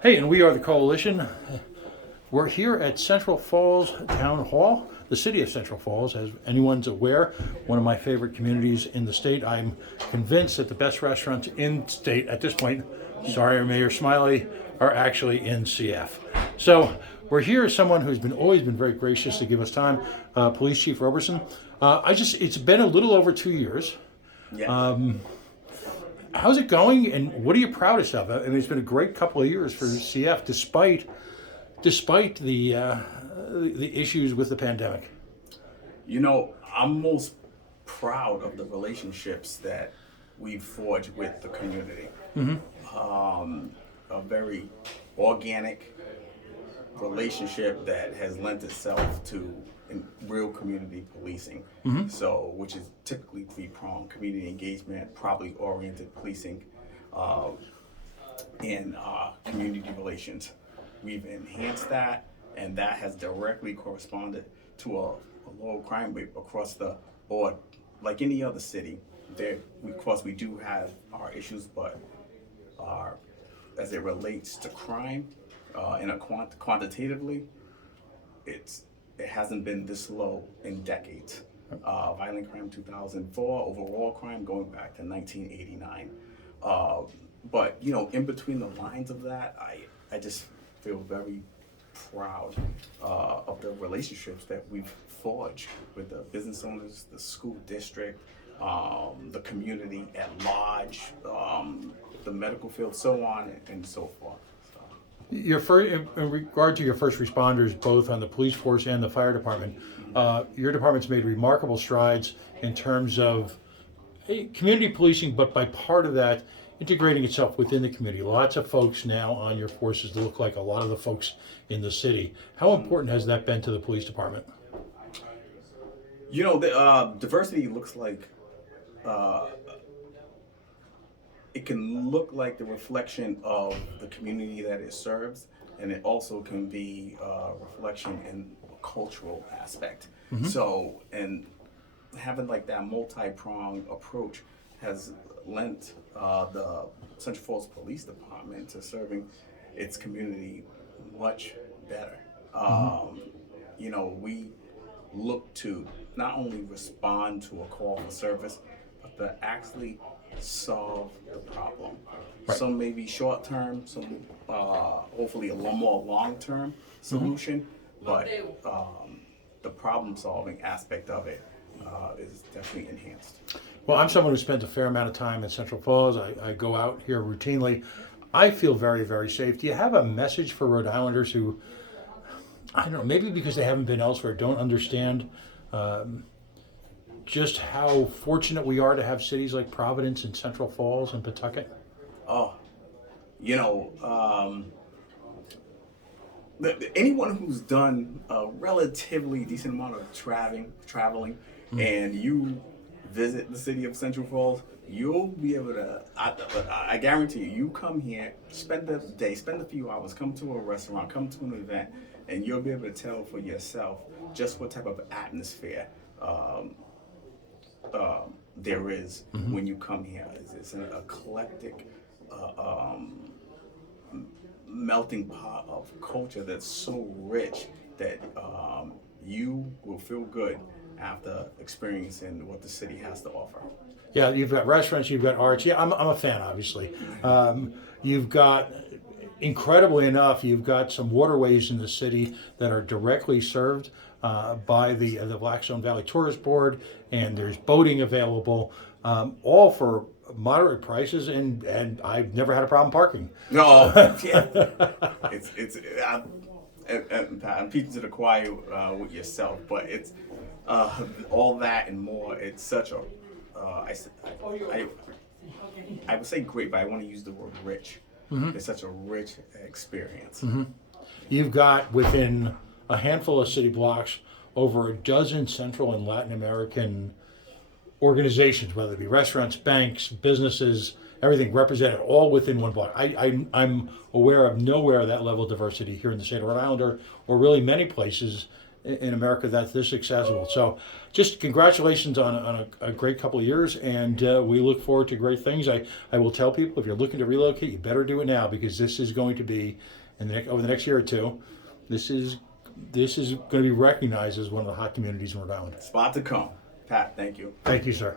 Hey, and we are the Coalition. We're here at Central Falls Town Hall, the city of Central Falls, as anyone's aware, one of my favorite communities in the state. I'm convinced that the best restaurants in state at this point, sorry, Mayor Smiley, are actually in CF. So we're here as someone who's been always been very gracious to give us time, Police Chief Roberson. It's been a little over 2 years. Yeah. How's it going, and what are you proudest of? I mean, it's been a great couple of years for CF, despite the issues with the pandemic. I'm most proud of the relationships that we've forged with the community. A very organic relationship that has lent itself to real community policing. So, which is typically three-pronged: community engagement, properly oriented policing, and community relations. We've enhanced that, and that has directly corresponded to a low crime rate across the board. Like any other city, of course, we do have our issues, but as it relates to crime, quantitatively, it hasn't been this low in decades. Violent crime 2004, overall crime going back to 1989. But in between the lines of that, I just feel very proud of the relationships that we've forged with the business owners, the school district, the community at large, the medical field, so on and so forth. In regard to your first responders, both on the police force and the fire department, your department's made remarkable strides in terms of community policing, but by part of that, integrating itself within the community. Lots of folks now on your forces that look like a lot of the folks in the city. How important has that been to the police department? The diversity looks like it can look like the reflection of the community that it serves, and it also can be a reflection in a cultural aspect. So, and having like that multi-pronged approach has lent the Central Falls Police Department to serving its community much better. We look to not only respond to a call for service, but to actually solve the problem. Right. Some may be short term, some hopefully a little more long term solution, but the problem solving aspect of it is definitely enhanced. Well, I'm someone who spent a fair amount of time in Central Falls. I go out here routinely. I feel very, very safe. Do you have a message for Rhode Islanders who, I don't know, maybe because they haven't been elsewhere, don't understand just how fortunate we are to have cities like Providence and Central Falls and Pawtucket? Oh, anyone who's done a relatively decent amount of traveling, and you visit the city of Central Falls, you'll be able to. I guarantee you come here, spend the day, spend a few hours, come to a restaurant, come to an event, and you'll be able to tell for yourself just what type of atmosphere there is when you come here. It's an eclectic melting pot of culture that's so rich that you will feel good after experiencing what the city has to offer. Yeah, you've got restaurants, you've got arts. Yeah, I'm a fan, obviously. You've got, incredibly enough, you've got some waterways in the city that are directly served by the Blackstone Valley Tourist Board, and there's boating available, all for moderate prices, and I've never had a problem parking. No, yeah, I'm preaching to the choir with yourself, but it's all that and more. It's such a I would say great, but I want to use the word rich. It's such a rich experience. You've got within a handful of city blocks over a dozen Central and Latin American organizations, whether it be restaurants, banks, businesses, everything represented all within one block. I'm aware of nowhere that level of diversity here in the state of Rhode Island, or really many places in America that's this accessible. So just congratulations on a great couple of years, and we look forward to great things. I will tell people, if you're looking to relocate, you better do it now, because this is going to be, over the next year or two, this is going to be recognized as one of the hot communities in Rhode Island. Spot to come. Pat, thank you. Thank you, sir.